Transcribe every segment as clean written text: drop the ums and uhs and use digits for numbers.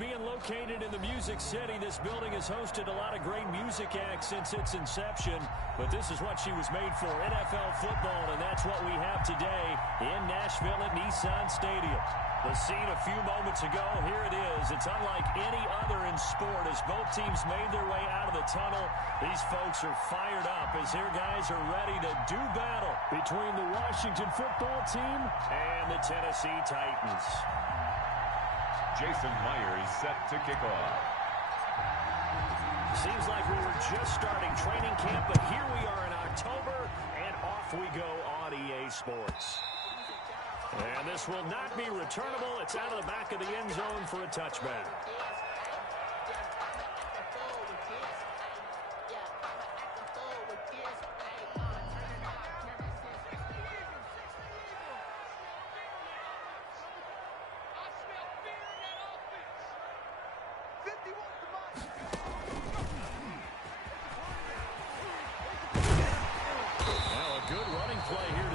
being located in the Music City, this building has hosted a lot of great music acts since its inception. But this is what she was made for, NFL football, and that's what we have today in Nashville at Nissan Stadium. The scene a few moments ago, here it is. It's unlike any other in sport as both teams made their way out of the tunnel. These folks are fired up as their guys are ready to do battle between the Washington football team and the Tennessee Titans. Jason Myers set to kick off. Seems like we were just starting training camp, but here we are in October, and off we go on EA Sports. And this will not be returnable. It's out of the back of the end zone for a touchback.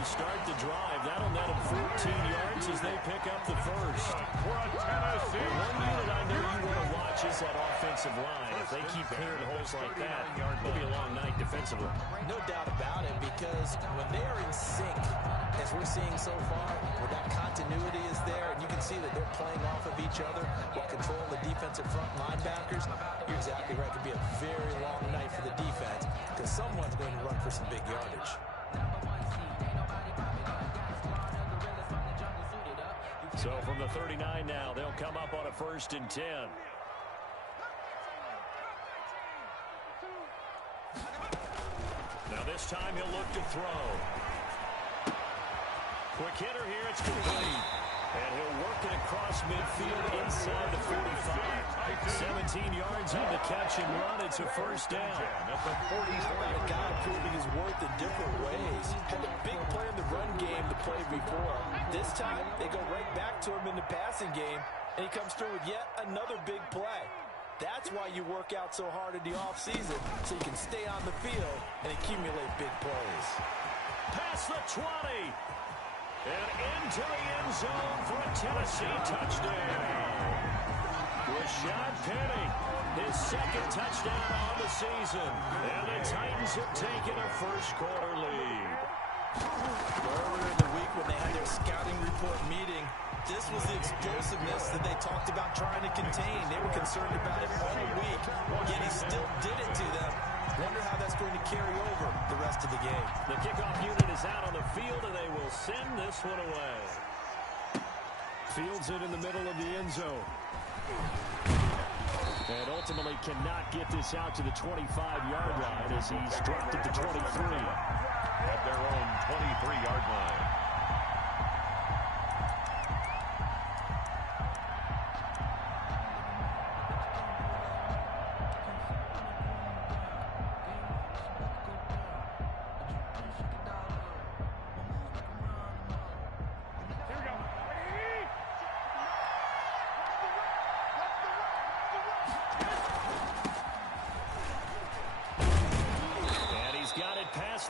Start the drive. That'll net them 14 yards as they pick up the first. For a Tennessee. One unit I know you want to watch is that offensive line. If they keep clearing holes like that, it'll be a long night defensively. No doubt about it, because when they are in sync, as we're seeing so far, where that continuity is there, and you can see that they're playing off of each other while controlling the defensive front linebackers, you're exactly right. It could be a very long night for the defense because someone's going to run for some big yardage. So from the 39 now, they'll come up on a 1st and 10. Now this time he'll look to throw. Quick hitter here, it's complete. And he'll work it across midfield inside the 45. 17 yards on the catch and run. It's a 1st down. At the 45, a guy proving his worth in different ways. Had a big play in the run game to play before. This time, they go right back to him in the passing game, and he comes through with yet another big play. That's why you work out so hard in the offseason, so you can stay on the field and accumulate big plays. Past the 20. And into the end zone for a Tennessee touchdown. Rashad Penny, his 2nd touchdown on the season. And the Titans have taken a first-quarter lead. Earlier in the week when they had their scouting report meeting, this was the explosiveness that they talked about trying to contain. They were concerned about it all week, yet he still did it to them. Wonder how that's going to carry over the rest of the game. The kickoff unit is out on the field, and they will send this one away. Fields it in the middle of the end zone. And ultimately cannot get this out to the 25-yard line as he's dropped at the 23. At their own 23-yard line.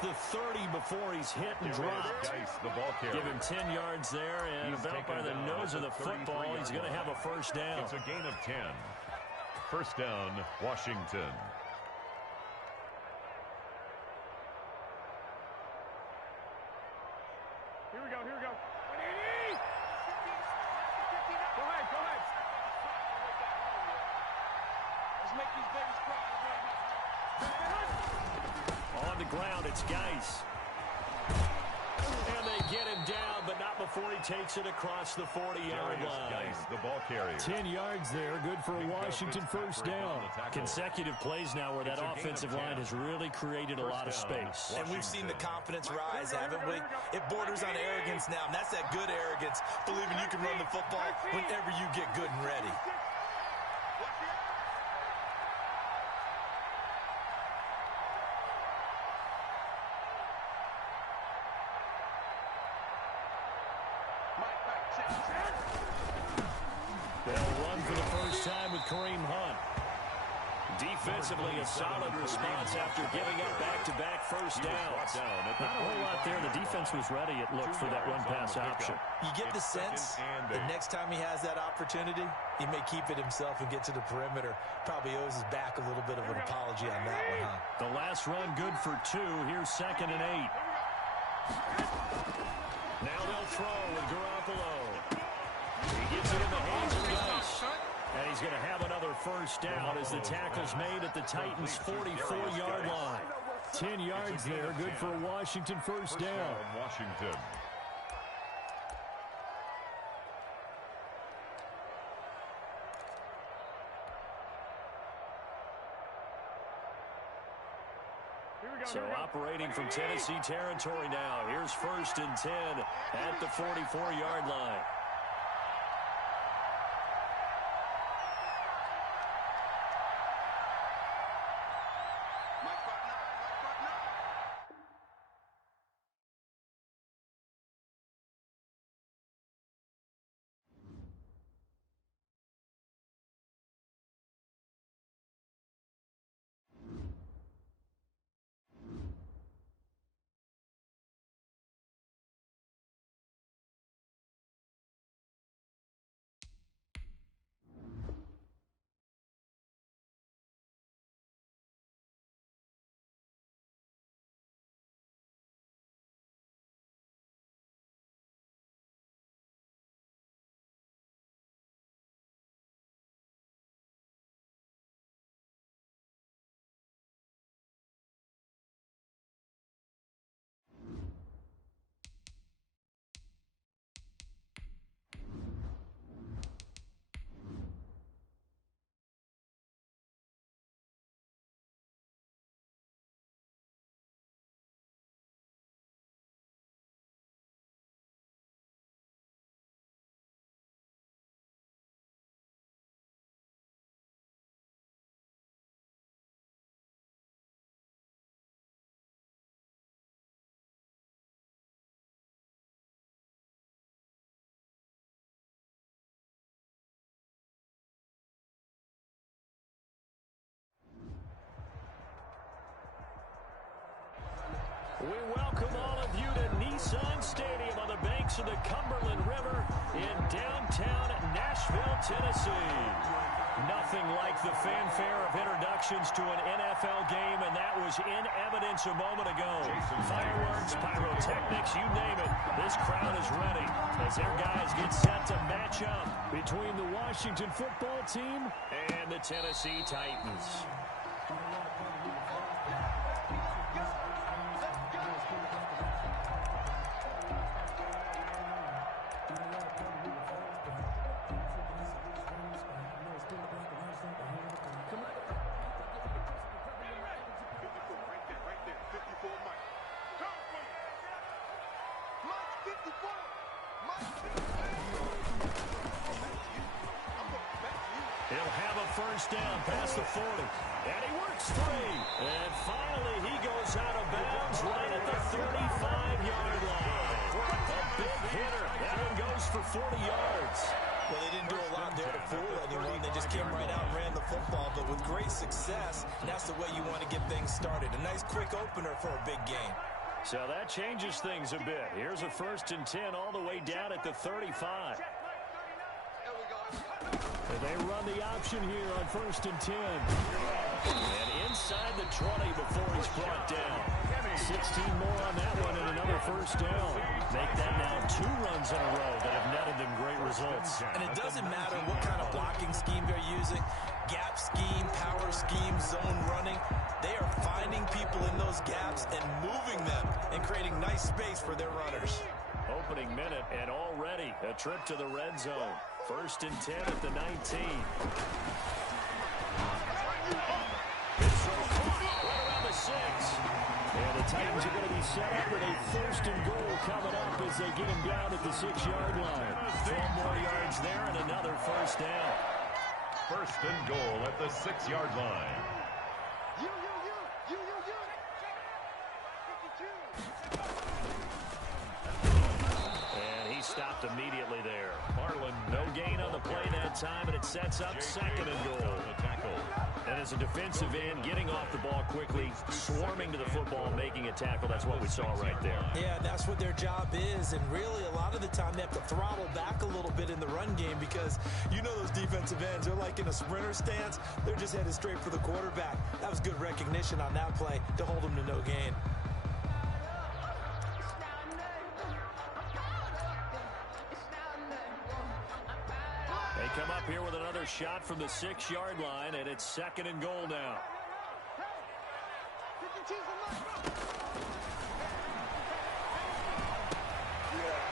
The 30 before he's hit and dropped. The ball Give him 10 yards there, and about by the nose of the football, he's going to have a 1st down. It's a gain of 10. 1st down, Washington. Here we go, here we go. Go ahead. Let's make these babies cry. On the ground, it's Geis. And they get him down, but not before he takes it across the 40-yard line. Geis, the ball carrier. 10 yards there, good for a Washington 1st down. Consecutive plays now where that offensive line has really created a lot of space. And we've seen the confidence rise, haven't we? It borders on arrogance now, and that's that good arrogance, believing you can run the football whenever you get good and ready. They'll run for the first time with Kareem Hunt. Defensively, a solid response after giving up back-to-back 1st first downs. Not a whole lot there. The defense was ready, it looked, for that run-pass option. You get the sense the next time he has that opportunity, he may keep it himself and get to the perimeter. Probably owes his back a little bit of an apology on that one, huh? The last run good for 2. Here's 2nd and 8. Now they'll throw with Garoppolo. He gets it in the hands of Rice. And he's going to have another first down as the tackle's made at the Titans' 44-yard line. 10 yards there, good for a Washington first down. Washington. So operating from Tennessee territory now. Here's 1st and 10 at the 44-yard line. We welcome all of you to Nissan Stadium on the banks of the Cumberland River in downtown Nashville, Tennessee. Nothing like the fanfare of introductions to an NFL game, and that was in evidence a moment ago. Fireworks, pyrotechnics, you name it. This crowd is ready as their guys get set to match up between the Washington football team and the Tennessee Titans. He'll have a first down past the 40. And he works 3. And finally, he goes out of bounds right at the 35-yard line. A big hitter. That one goes for 40 yards. Well, they didn't do a lot there to fool anyone. They just came right out and ran the football. But with great success, that's the way you want to get things started. A nice quick opener for a big game. So that changes things a bit. Here's a 1st and 10 all the way down at the 35. And they run the option here on 1st and 10. And inside the 20 before he's brought down. 16 more on that one and another first down. Make that now 2 runs in a row that have netted them great results. And it doesn't matter what kind of blocking scheme they're using. Gap scheme, power scheme, zone running. They are finding people in those gaps and moving them and creating nice space for their runners. Opening minute and already a trip to the red zone. 1st and 10 at the 19. Right around the 6. And the Titans are going to be set up with a 1st and goal coming up as they get him down at the 6-yard line. 12 more yards there and another first down. 1st and goal at the 6-yard line. And he stopped immediately there. Harlan, no gain on the play that time, and it sets up 2nd and goal. The tackle. And as a defensive end, getting off the ball quickly, swarming to the football, making a tackle, that's what we saw right there. Yeah, that's what their job is. And really, a lot of the time, they have to throttle back a little bit in the run game because you know those defensive ends, they're like in a sprinter stance. They're just headed straight for the quarterback. That was good recognition on that play to hold them to no gain. They come up here with another shot from the 6-yard line, and it's 2nd and goal now.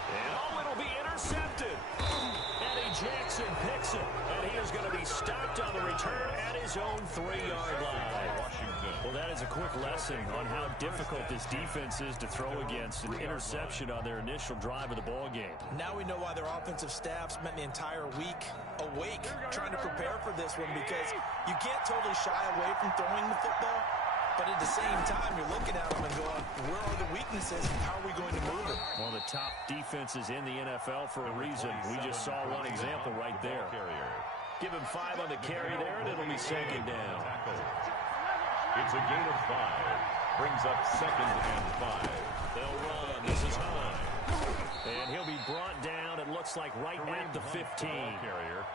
And it'll be intercepted. Eddie Jackson picks it, and he is going to be stopped on the return at his own 3-yard line. Well, that is a quick lesson on how difficult this defense is to throw against. An interception on their initial drive of the ball game. Now we know why their offensive staff spent the entire week awake trying to prepare for this one, because you can't totally shy away from throwing the football, but at the same time, you're looking at them and going, where are the weaknesses and how are we going to move it? One of the top defenses in the NFL for a reason. We just saw one example right there. Give him 5 on the carry there, and it'll be 2nd down. It's a gain of 5. Brings up 2nd and 5. They'll run. This is high. And he'll be brought down, it looks like, right at the 15.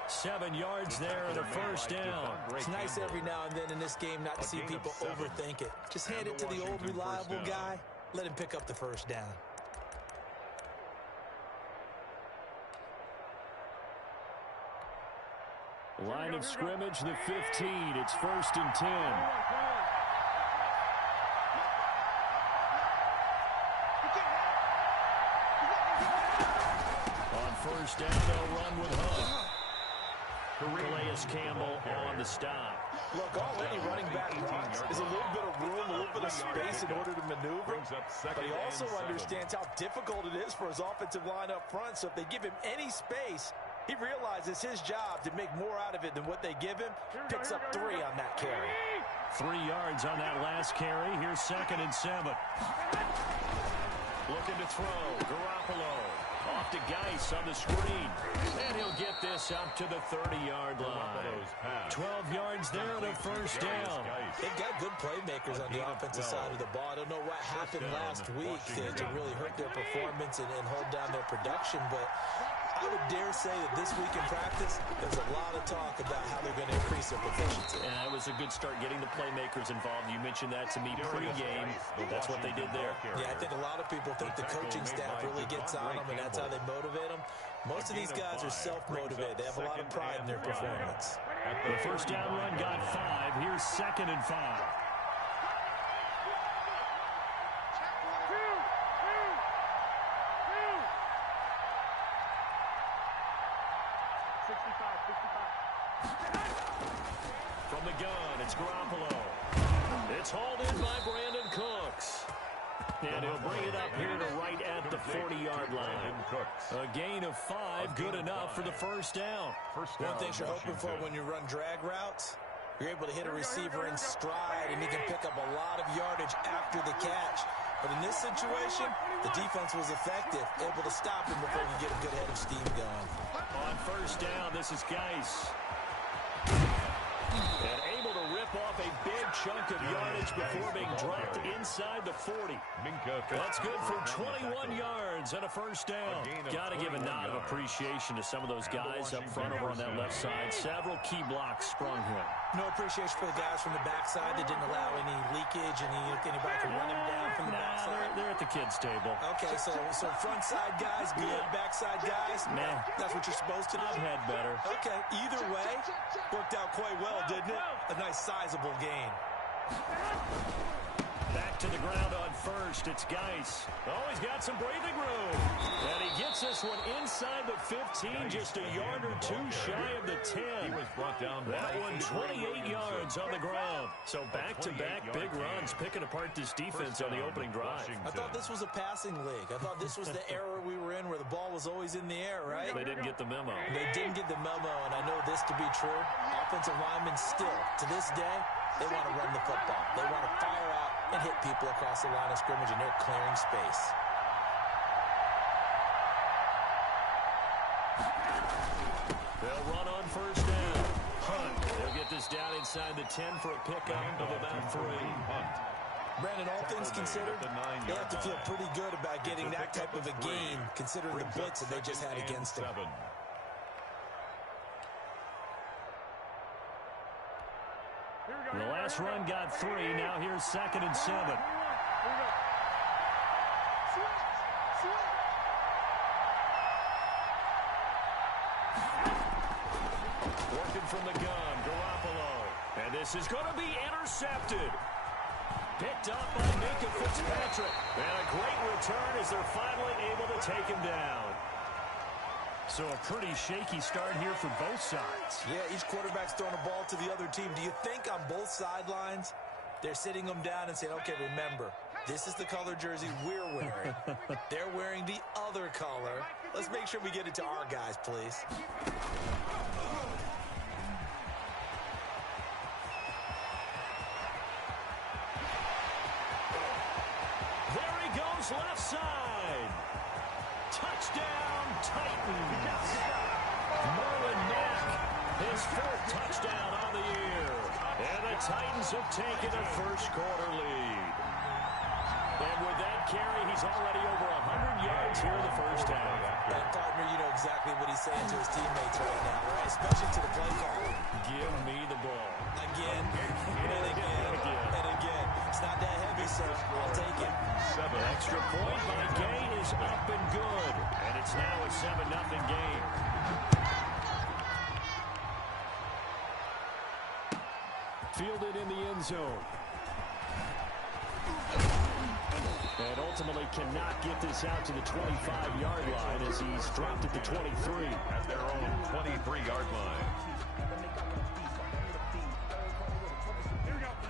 7 yards there and a 1st down. It's nice every now and then in this game not to see people overthink it. Just hand it to the old reliable guy. Let him pick up the 1st down. Line of scrimmage, the 15. It's 1st and 10. On 1st down, they'll run with Hunt. Calais Campbell on the stop. Look, all any running back wants is a little bit of room, a little bit of space in order to maneuver. But he also understands how difficult it is for his offensive line up front. So if they give him any space, he realizes his job to make more out of it than what they give him. Picks up 3 on that carry. 3 yards on that last carry. Here's 2nd and 7. Looking to throw. Garoppolo off to Geis on the screen. And he'll get this up to the 30-yard line. 12 yards there and a 1st down. They've got good playmakers on the offensive side of the ball. I don't know what happened last week to really hurt their performance and hold down their production, but I would dare say that this week in practice, there's a lot of talk about how they're going to increase their proficiency. And it was a good start getting the playmakers involved. You mentioned that to me pre-game. That's what they did there. Yeah, I think a lot of people think the coaching staff really gets on them, and that's how they motivate them. Most of these guys are self-motivated. They have a lot of pride in their performance. The 1st down run got 5. Here's 2nd and 5. From the gun, it's Garoppolo. It's hauled in by Brandon Cooks. And he'll bring it up here to right at the 40-yard line. A gain of 5, good enough for the 1st down. One thing you're hoping for when you run drag routes, you're able to hit a receiver in stride, and he can pick up a lot of yardage after the catch. But in this situation, the defense was effective, able to stop him before he could get a good head of steam going. On 1st down, this is Geis. And able to rip off a big chunk of yardage before being dropped inside the 40. That's good for 21 yards and a 1st down. Got to give a nod of appreciation to some of those guys up front over on that left side. Several key blocks sprung here. No appreciation for the guys from the backside that didn't allow any leakage, and anybody could run him down from the backside. They're at the kids' table. Okay, so front side guys good, backside guys, man, that's what you're supposed to do. I've had better. Okay, either way, worked out quite well, didn't it? A nice sizable gain. Back to the ground on 1st. It's Geis. Oh, he's got some breathing room. And he gets this one inside the 15, just a yard or 2 shy of the 10. He was brought down. That one 28 yards on the ground. So back-to-back big runs, picking apart this defense on the opening drive. I thought this was a passing league. I thought this was the era we were in where the ball was always in the air, right? They didn't get the memo. They didn't get the memo, and I know this to be true. Offensive linemen still, to this day, they want to run the football. They want to fire out and hit people across the line of scrimmage, and they're clearing space. They'll run on 1st down. Hunt, they'll get is down inside the 10 for a pickup of about 3. Brandon, all things considered, they have to feel pretty good about getting that type of a gain, considering the blitz that they just had against them. The last run got 3. Now here's 2nd and 7. Working from the gun, Garoppolo. And this is going to be intercepted. Picked up by Nicco Fitzpatrick. And a great return as they're finally able to take him down. So a pretty shaky start here for both sides. Yeah, each quarterback's throwing a ball to the other team. Do you think on both sidelines they're sitting them down and saying, okay, remember, this is the color jersey we're wearing. They're wearing the other color. Let's make sure we get it to our guys, please. There he goes, left side. Touchdown, Titans. Merlin Mack, his 4th touchdown on the year. And the Titans have taken a first-quarter lead. And with that carry, he's already over 100 yards here in the first half. And partner, you know exactly what he's saying to his teammates right now, right? Especially to the play caller. Give me the ball. Again, and again, and again. It's not that heavy, sir. I'll take it. Extra point by Gay is up and good. And it's now a 7-0 game. Fielded in the end zone. And ultimately cannot get this out to the 25-yard line as he's dropped at the 23. At their own 23-yard line.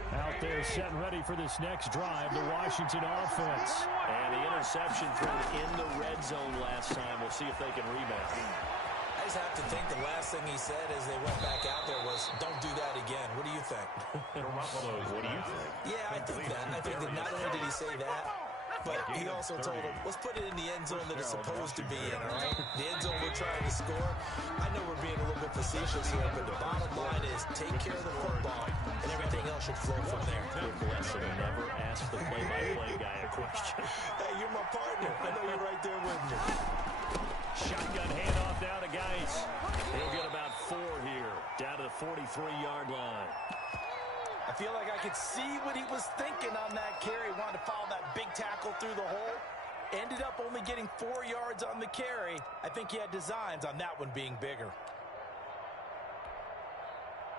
Out there set and ready for this next drive, the Washington offense. And the interception thrown in the red zone last time. We'll see if they can rebound. I just have to think the last thing he said as they went back out there was, don't do that again. What do you think? What do you think? Yeah, I think that. I think that not only did he say that, but he also told him, let's put it in the end zone that it's supposed to be in, all right? The end zone we're trying to score. I know we're being a little bit facetious here, but the bottom line is take care of the football, and everything else should flow from there. Quick lesson, never ask the play-by-play guy a question. Hey, you're my partner. I know you're right there with me. Shotgun handoff now to Geis. He'll get about 4 here, down to the 43-yard line. I feel like I could see what he was thinking on that carry. Wanted to follow that big tackle through the hole. Ended up only getting 4 yards on the carry. I think he had designs on that one being bigger.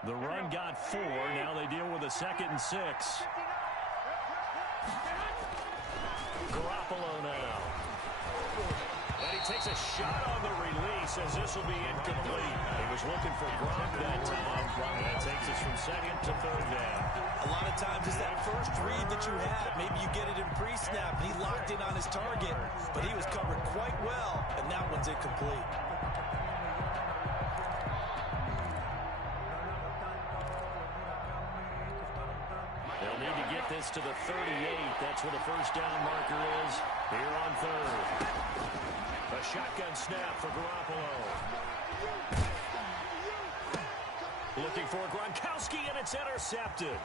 The run got 4. Now they deal with a 2nd and 6. Garoppolo now. And he takes a shot on the release as this will be incomplete. He was looking for Gronk that time. And that takes us from 2nd to 3rd down. A lot of times it's that first read that you have. Maybe you get it in pre-snap, and he locked in on his target. But he was covered quite well, and that one's incomplete. They'll need to get this to the 38. That's where the first down marker is here on 3rd. A shotgun snap for Garoppolo. Looking for Gronkowski, and it's intercepted.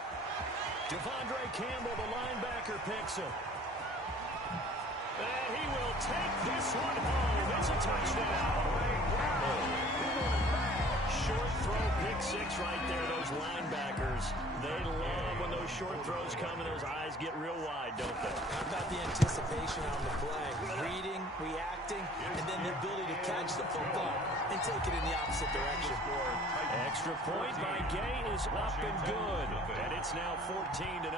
Devondre Campbell, the linebacker, picks him. And he will take this one home. It's a touchdown. Short throw, pick 6 right there. Those linebackers, they love when those short throws come and those eyes get real wide, don't they? How about the anticipation on the play? Reading, reacting, and then the ability to catch the football and take it in the opposite direction. Extra point by Gay is up and good. And it's now 14-0.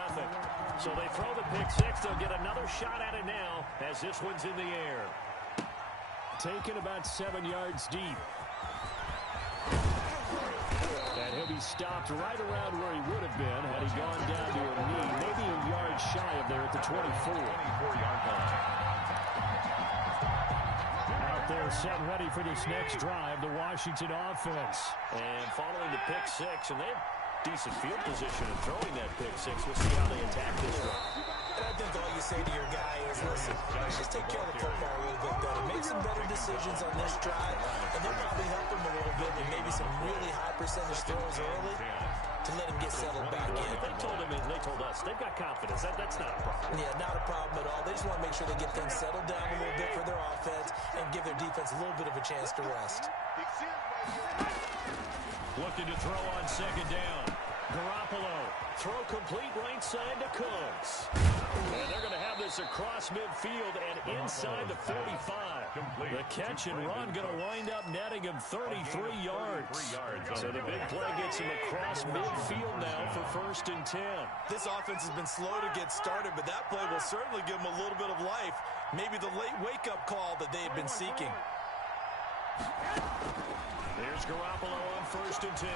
So they throw the pick 6. They'll get another shot at it now as this one's in the air. Taken about 7 yards deep. And he'll be stopped right around where he would have been had he gone down to a knee, maybe a yard shy of there at the 24-yard line. Out there set and ready for this next drive, the Washington offense. And following the pick 6, and they have decent field position in throwing that pick 6. We'll see how they attack this one. And I think all you say to your guy is, listen, just take care of the football a little bit better. Make some better decisions on this drive, and they'll probably help him a little bit with maybe some really high percentage throws early. to let him get settled back in. They told him, and they told us, they've got confidence. That's not a problem. Yeah, not a problem at all. They just want to make sure they get things settled down a little bit for their offense and give their defense a little bit of a chance to rest. Looking to throw on second down. Garoppolo, throw complete right side to Cooks. And they're going to have this across midfield and inside the 45. The catch and run going to wind up netting him 33 yards. So the big play gets him across midfield now for 1st and 10. This offense has been slow to get started, but that play will certainly give them a little bit of life. Maybe the late wake-up call that they had been seeking. There's Garoppolo on 1st and 10.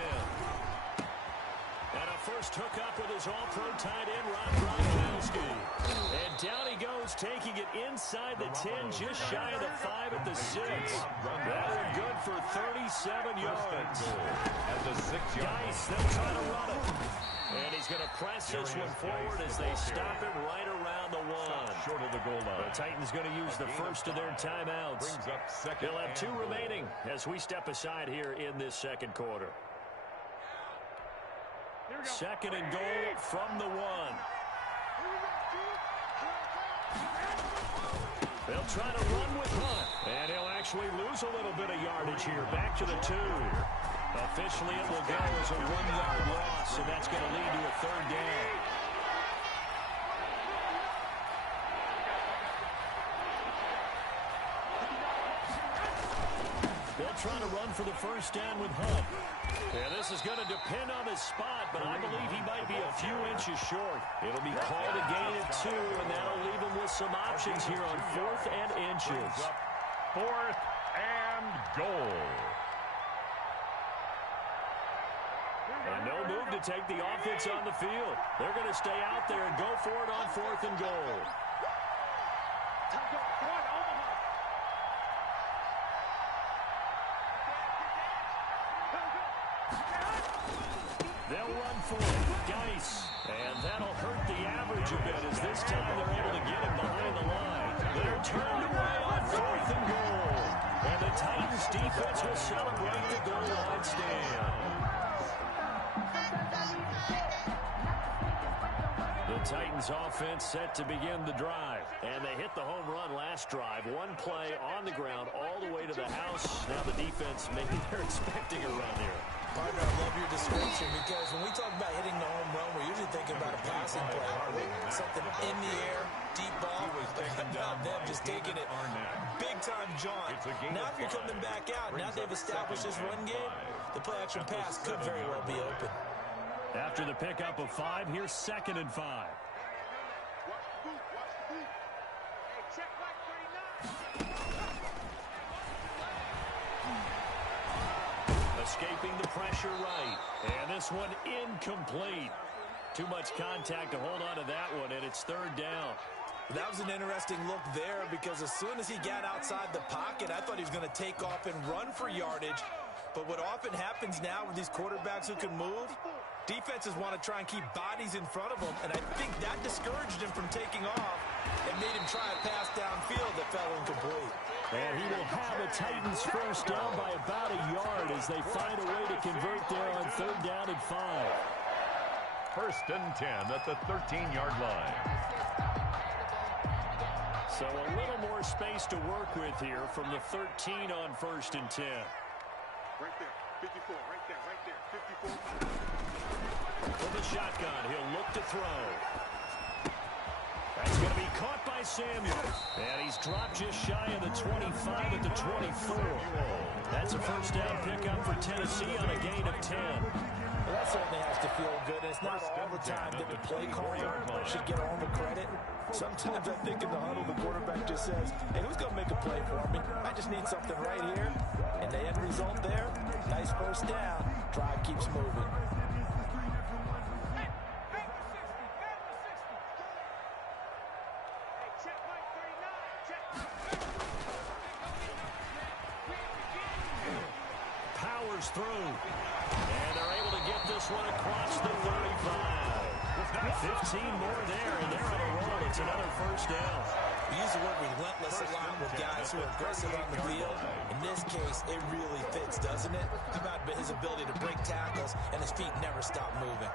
And a first hookup with his all-pro tight end, Ron Gronkowski. And down he goes, taking it inside the 10, just shy of the 5 at the 6. That one good for 37 yards. At the 6-yard line. Nice, they'll try to run it. And he's going to press this one forward as they stop him right around the 1. Short of the goal line. The Titans going to use the first of their timeouts. Brings up second. They'll have 2 remaining as we step aside here in this second quarter. 2nd and goal from the 1. They'll try to run with Hunt. And he'll actually lose a little bit of yardage here. Back to the 2. Officially, it will go as a 1-yard loss, and that's going to lead to a 3rd down. They'll try to run for the 1st down with Hunt. And this is going to depend on his spot, but I believe he might be a few inches short. It'll be called a gain of 2, and that'll leave him with some options here on 4th and inches. 4th and goal. And no move to take the offense on the field. They're going to stay out there and go for it on 4th and goal. They'll run for it. Geis. And that'll hurt the average a bit as this time they're able to get him behind the line. They're turned away on 4th and goal. And the Titans defense will celebrate the goal line stand. The Titans offense set to begin the drive. And they hit the home run last drive. 1 play on the ground all the way to the house. Now the defense, maybe they're expecting a run here. Partner, I love your description because when we talk about hitting the home run, we're usually thinking about a passing play, aren't we? Something in the air, deep ball, about them just taking it. Big-time jaunt. Now if you're coming back out, now they've established this run game, the play-action pass could very well be open. After the pickup of 5, here's 2nd and 5. Escaping the pressure right. And this one incomplete. Too much contact to hold on to that one, and it's 3rd down. That was an interesting look there because as soon as he got outside the pocket, I thought he was going to take off and run for yardage. But what often happens now with these quarterbacks who can move, defenses want to try and keep bodies in front of them, and I think that discouraged him from taking off and made him try a pass downfield that fell incomplete. And he will have a Titans 1st down by about a yard as they find a way to convert there on 3rd down and 5. 1st and 10 at the 13-yard line. So a little more space to work with here from the 13 on 1st and 10. Right there, 54, right there, 54. With the shotgun, he'll look to throw. That's going to be caught by Samuel. And he's dropped just shy of the 25 at the 24. That's a 1st down pickup for Tennessee on a gain of 10. Well, that certainly has to feel good. It's not all the time that the play caller should get all the credit. Sometimes I think in the huddle, the quarterback just says, hey, who's going to make a play for me? I just need something right here. And the end result there, nice 1st down. Drive keeps moving. Powers through. And they're able to get this one across the 35. 15 more there, and they're on a roll. It's another 1st down. We use the word relentless a lot with guys guys who are aggressive on the field. In this case, it really fits, doesn't it? How about his ability to break tackles and his feet never stop moving?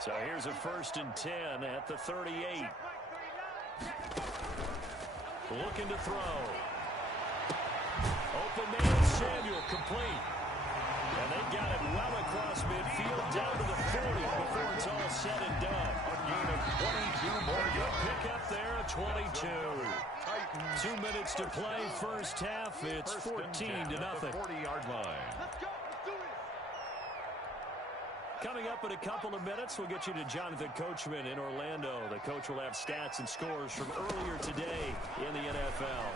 So here's a 1st and 10 at the 38. Looking to throw. Open man, Samuel, complete. And they got it well across midfield down to the 40 before it's all said and done. A gain of 22 more yards. Pick up there, 22. 2 minutes to play, first half. It's 14-0. 40-yard line. Coming up in a couple of minutes, we'll get you to Jonathan Coachman in Orlando. The coach will have stats and scores from earlier today in the NFL.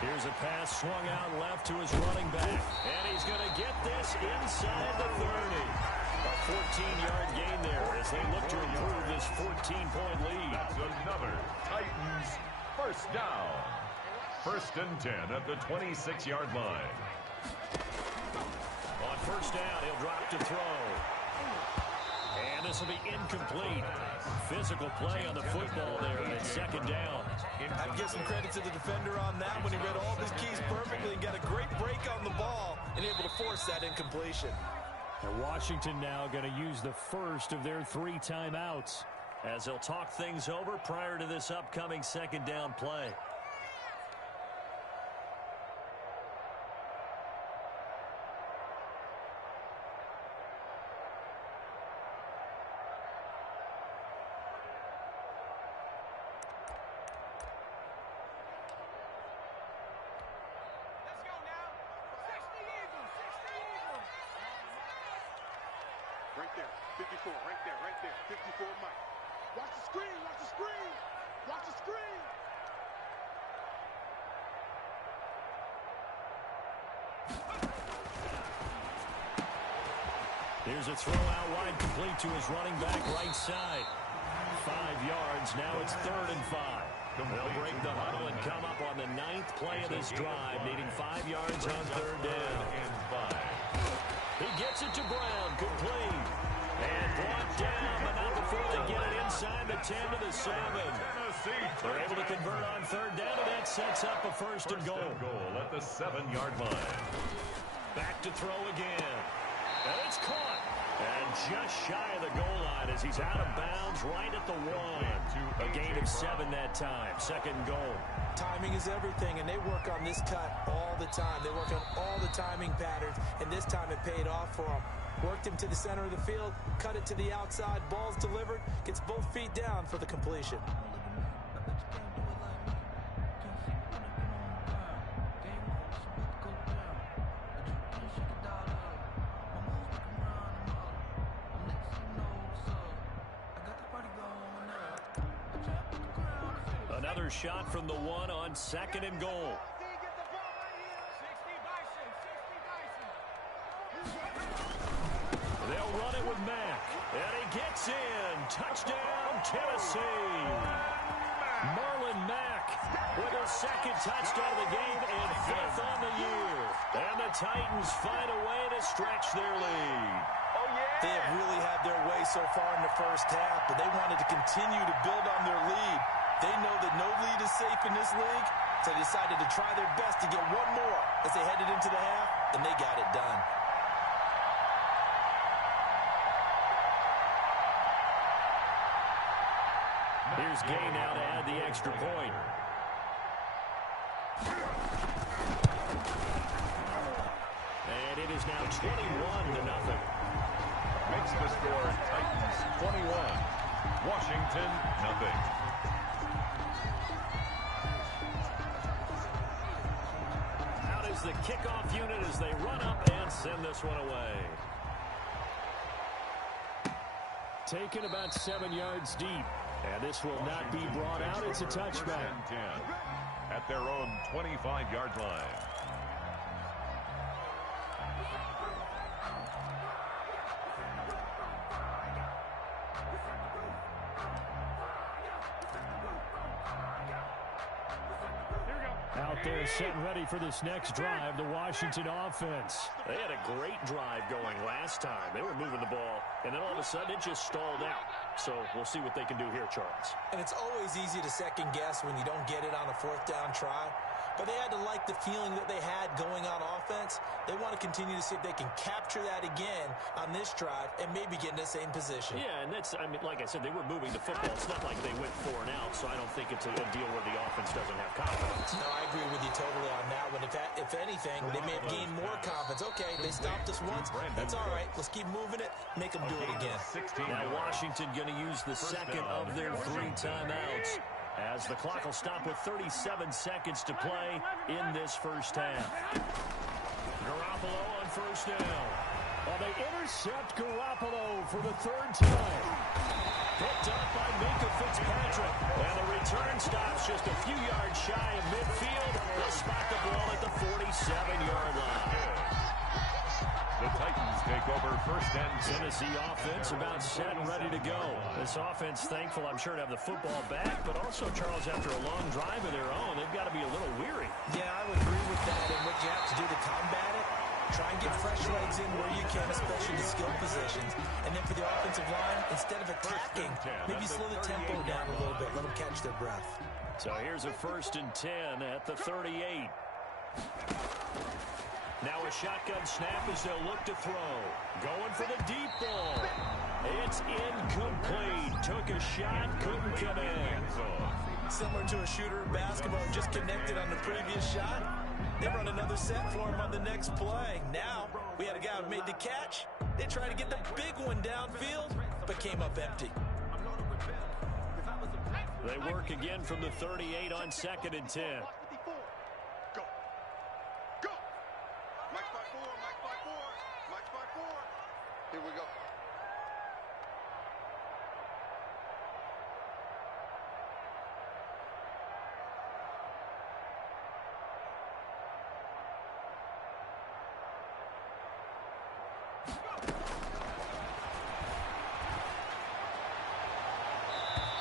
Here's a pass swung out left to his running back. And he's going to get this inside the 30. A 14-yard gain there as they look to improve this 14-point lead. That's another Titans first down. 1st and 10 at the 26-yard line. On first down, he'll drop to throw. And this will be incomplete. Physical play on the football there, and it's 2nd down. I'd give some credit to the defender on that when he read all of his keys perfectly and got a great break on the ball and able to force that incompletion. And Washington now going to use the first of their 3 timeouts as they'll talk things over prior to this upcoming 2nd down play. Right there, 54, right there, 54 Mike. Watch the screen, watch the screen, watch the screen. Here's a throw out wide, complete to his running back right side. 5 yards, now it's 3rd and 5. They'll break the huddle and come up on the 9th play of this drive, needing 5 yards on 3rd down. And 5. He gets it to Brown, complete. And brought down, but not before they get it inside the 10 to the 7. They're able to convert on 3rd down, and that sets up a 1st and goal. At the 7-yard line. Back to throw again. And it's caught. And just shy of the goal line as he's out of bounds right at the 1. A gain of 7 that time. 2nd goal. Timing is everything, and they work on this cut all the time. They work on all the timing patterns, and this time it paid off for them. Worked him to the center of the field, cut it to the outside, ball's delivered, gets both feet down for the completion. Another shot from the 1 on 2nd and goal. They'll run it with Mack. And he gets in. Touchdown, Tennessee. Marlon Mack with his 2nd touchdown of the game and 5th on the year. And the Titans find a way to stretch their lead. They have really had their way so far in the first half, but they wanted to continue to build on their lead. They know that no lead is safe in this league, so they decided to try their best to get one more as they headed into the half, and they got it done. Here's Gay now to add the extra point. And it is now 21-0. Makes the score Titans 21. Washington, nothing. Out is the kickoff unit as they run up and send this one away. Taken about 7 yards deep. And this will not be brought out. It's a touchback. At their own 25-yard line. Out there set and ready for this next drive, the Washington offense. They had a great drive going last time. They were moving the ball, and then all of a sudden it just stalled out. So we'll see what they can do here, Charles. And it's always easy to second guess when you don't get it on a 4th down try. but they had to like the feeling that they had going on offense. They want to continue to see if they can capture that again on this drive and maybe get in the same position. Yeah, and that's, I mean, like I said, they were moving the football. It's not like they went 4 and out, so I don't think it's a deal where the offense doesn't have confidence. No, I agree with you totally on that one. If anything, they may have gained more confidence. Okay, they stopped us once. That's all right. Let's keep moving it. Make them do it again. Now Washington going to use the second of their 3 timeouts, as the clock will stop with 37 seconds to play in this first half. Garoppolo on first down. Well, they intercept Garoppolo for the 3rd time. Picked up by Nicco Fitzpatrick. And the return stops just a few yards shy of midfield. They'll spot the ball at the 47-yard line. The Titans take over first and 10. Tennessee offense about set and ready to go. This offense thankful, I'm sure, to have the football back, but also, Charles, after a long drive of their own, they've got to be a little weary. Yeah, I would agree with that. And what you have to do to combat it, try and get fresh legs in where you can, especially the skill positions. And then for the offensive line, instead of attacking, maybe slow the tempo down a little bit. Let them catch their breath. So here's a 1st and 10 at the 38. Now a shotgun snap as they'll look to throw. Going for the deep ball. It's incomplete. Took a shot, couldn't come in. Similar to a shooter in basketball, just connected on the previous shot. They run another set for him on the next play. Now, we had a guy who made the catch. They tried to get the big one downfield, but came up empty. They work again from the 38 on 2nd and 10. Go. Go. Mike 5-4, Mike 5-4, Mike 5-4. Here we go.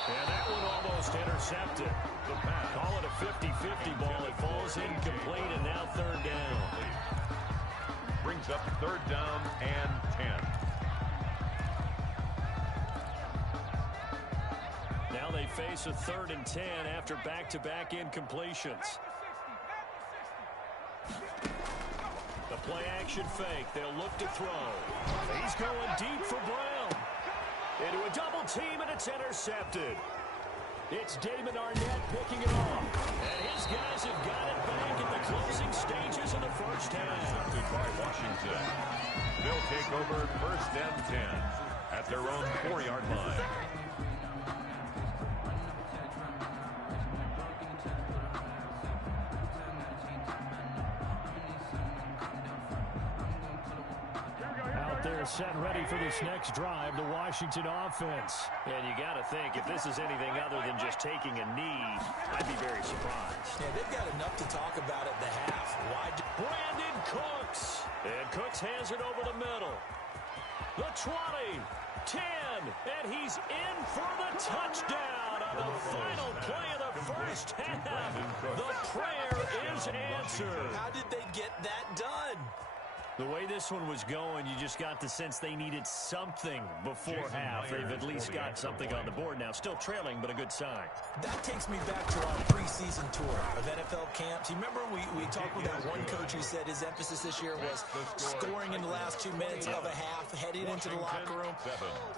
And that one almost intercepted. Call it a 50-50 ball. It falls incomplete, and now 3rd down. Brings up 3rd down and 10. Now they face a 3rd and 10 after back-to-back incompletions. The play-action fake. They'll look to throw. He's going deep for Brown. Into a double team, and it's intercepted. It's Damon Arnett picking it off. And his guys have got it back in the closing stages of the first half. Intercepted by Washington. They'll take over 1st and 10 at their own 4-yard line. Set and ready for this next drive, the Washington offense. And you got to think, if this is anything other than just taking a knee, I'd be very surprised. Yeah, they've got enough to talk about at the half. Brandon Cooks. And Cooks hands it over the middle. The 20, 10, and he's in for the touchdown on the final play of the first half. The prayer is answered. How did they get that done? The way this one was going, you just got the sense they needed something before half. They've at least got something on the board now. Still trailing, but a good sign. That takes me back to our preseason tour of NFL camps. You remember we talked with that one coach who said his emphasis this year was scoring in the last 2 minutes of a half, heading into the locker room.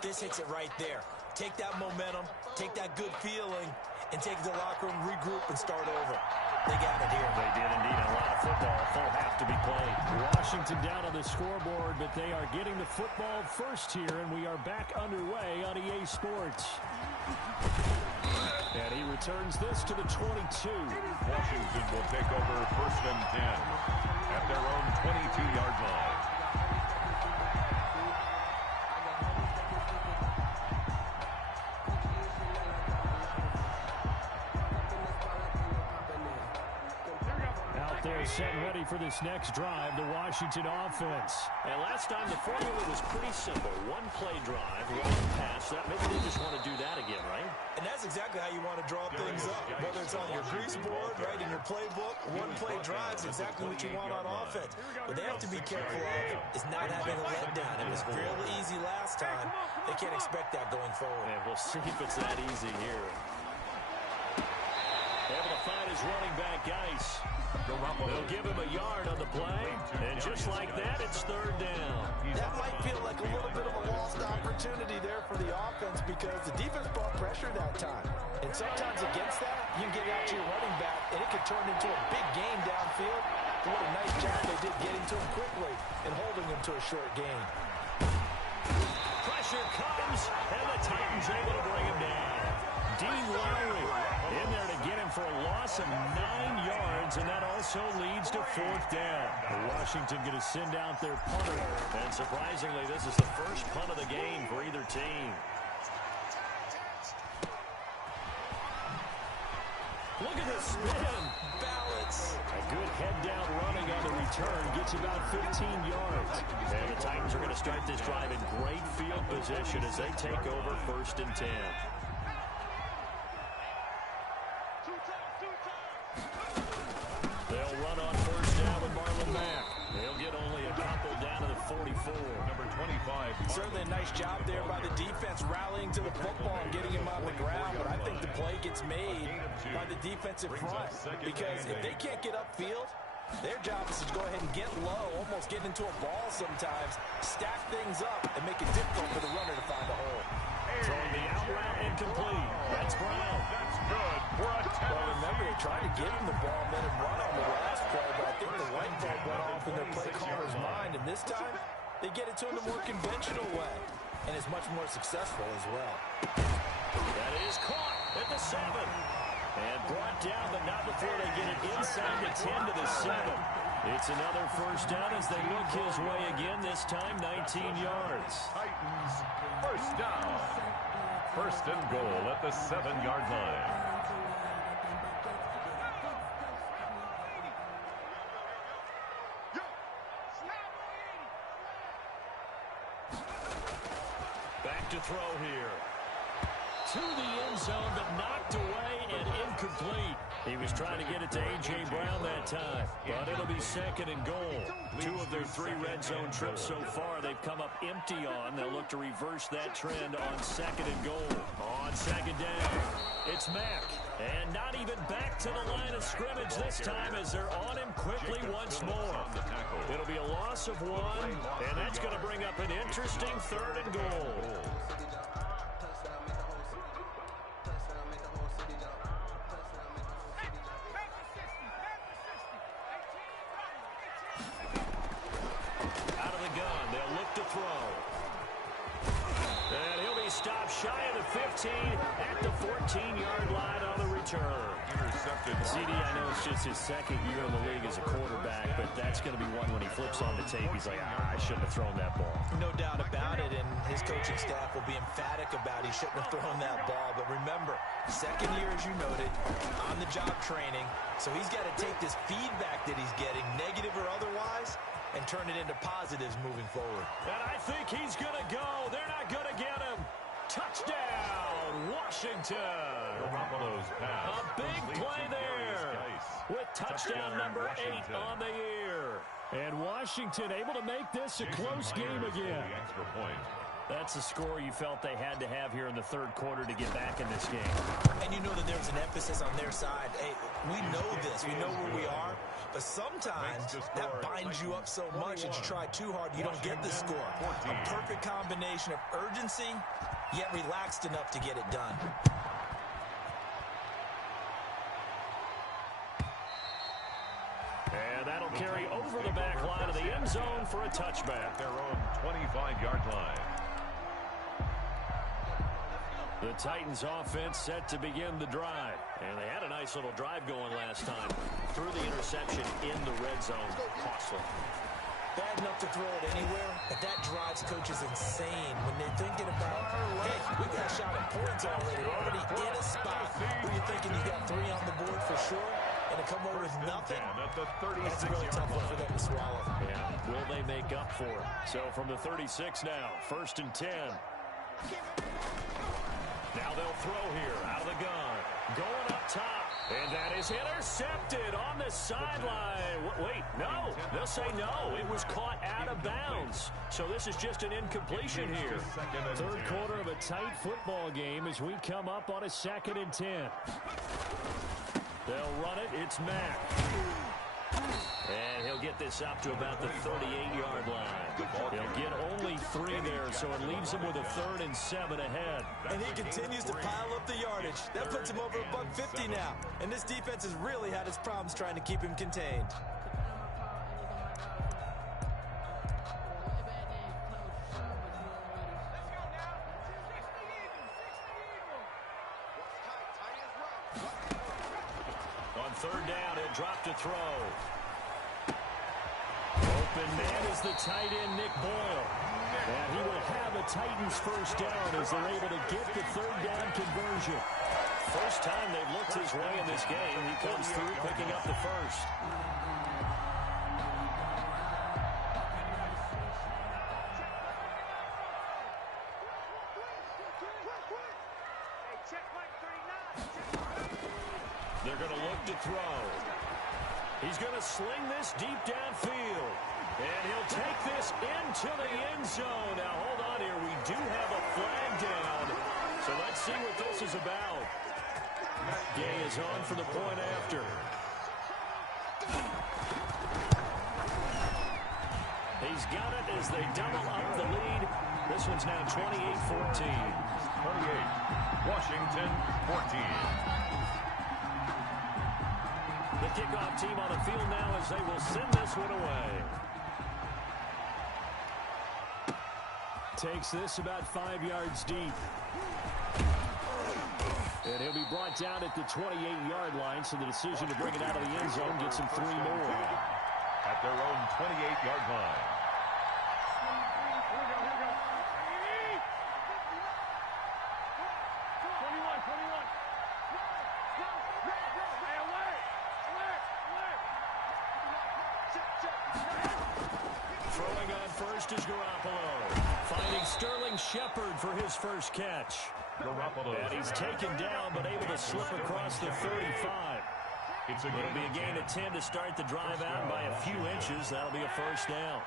This hits it right there. Take that momentum, take that good feeling, and take it to the locker room, regroup, and start over. They got it here. They did indeed. A lot of football, full half to be played. Washington down on the scoreboard, but they are getting the football first here, and we are back underway on EA Sports. And he returns this to the 22. Washington will take over 1st and 10 at their own 22-yard line. They're set and ready for this next drive, the Washington offense. And last time the formula was pretty simple. One play drive, one pass. Maybe they just want to do that again, right? And that's exactly how you want to draw things up. Whether it's on your grease board, right, in your playbook, one play drive is exactly what you want on offense. What they have to be careful of is not having a letdown. It was real easy last time. They can't expect that going forward. And we'll see if it's that easy here. Able to that is running back Ice. They'll give him a yard on the play, and just like that, it's third down. That might feel like a little bit of a lost opportunity there for the offense because the defense brought pressure that time. And sometimes against that, you can get out to your running back, and it could turn into a big gain downfield. What a nice job they did getting to him quickly and holding him to a short gain. Pressure comes, and the Titans able to bring him down. Dean Lowry in there to get him for a loss of 9 yards, and that also leads to fourth down. Washington going to send out their punter, and surprisingly, this is the first punt of the game for either team. Look at the spin. Balance. A good head-down running on the return gets about 15 yards. And the Titans are going to start this drive in great field position as they take over 1st and 10. They'll run on 1st down with Marlon Mack. They'll get only a couple down to the 44. Number 25. Certainly a nice job there by the defense rallying to the football and getting him on the ground, but I think the play gets made by the defensive front because if they can't get upfield, their job is to go ahead and get low, almost get into a ball sometimes, stack things up, and make it difficult for the runner to find a hole. Throwing the out route incomplete. That's Brown. That's good for a Well, remember, they tried to give him the ball and let him run on the last play, but I think the light bulb went off in their play caller's mind, and this time, they get it to him the more conventional way, and it's much more successful as well. That is caught at the 7. And brought down, but not before they get it inside the 10 to the 7. It's another first down as they look his way again, this time 19 yards. Titans, first down. 1st and goal at the 7-yard line. Back to throw here. To the end zone, but knocked away and incomplete. He was trying to get it to A.J. Brown that time, but it'll be 2nd and goal. 2 of their 3 red zone trips so far, they've come up empty on. They'll look to reverse that trend on 2nd and goal. On 2nd down, it's Mack. And not even back to the line of scrimmage this time as they're on him quickly once more. It'll be a loss of 1, and that's going to bring up an interesting 3rd and goal. Stopped shy of the 15 at the 14-yard line on the return. Intercepted. CD, I know it's just his 2nd year in the league as a quarterback, but that's going to be one when he flips on the tape. He's like, I shouldn't have thrown that ball. No doubt about it, and his coaching staff will be emphatic about he shouldn't have thrown that ball. But remember, 2nd year, as you noted, on-the-job training, so he's got to take this feedback that he's getting, negative or otherwise, and turn it into positives moving forward. And I think he's going to go. They're not going to get him. Touchdown, Washington. A big play there with touchdown number 8 on the year. And Washington able to make this a close game again. That's the score you felt they had to have here in the 3rd quarter to get back in this game. And you know that there's an emphasis on their side. Hey, we know this. We know where we are. But sometimes that binds you up so much that you try too hard, you don't get the score. A perfect combination of urgency, yet relaxed enough to get it done. And that'll carry over the back line of the end zone for a touchback. Their own 25-yard line. The Titans offense set to begin the drive. And they had a nice little drive going last time. Threw the interception in the red zone. Costly. Bad enough to throw it anywhere, but that drives coaches insane when they're thinking about, hey, we got a shot at points already in a spot where you're thinking you got 3 on the board for sure, and to come over with nothing, that's a really tough one for them to swallow. Yeah, will they make up for it? So from the 36 now, 1st and 10. Now they'll throw here out of the gun. Going up top. And that is intercepted on the sideline. Wait, no. They'll say no. It was caught out of bounds. So this is just an incompletion here. 3rd quarter of a tight football game as we come up on a 2nd and 10. They'll run it. It's Mack. And he'll get this up to about the 38-yard line. He'll get only 3 there, so it leaves him with a 3rd and 7 ahead. And he continues to pile up the yardage. That puts him over $150 now. And this defense has really had its problems trying to keep him contained. On 3rd down, he'll drop to throw. Open man is the tight end, Nick Boyle. And he will have a Titans first down as they're able to get the 3rd down conversion. First time they've looked his way in this game. He comes through picking up the first. They're going to look to throw. He's going to sling this deep downfield. And he'll take this into the end zone. Now, hold on here. We do have a flag down. So let's see what this is about. Gay is on for the point after. He's got it as they double up the lead. This one's now 28-14. 28. Washington 14. The kickoff team on the field now as they will send this one away. Takes this about 5 yards deep. And he'll be brought down at the 28-yard line, so the decision to bring it out of the end zone gets him 3 more. At their own 28-yard line. Throwing on first is Garoppolo. Finding Sterling Shepard for his first catch. And he's taken down, but able to slip across the 35. It'll be a gain of 10 to start the drive out by a few inches. That'll be a first down.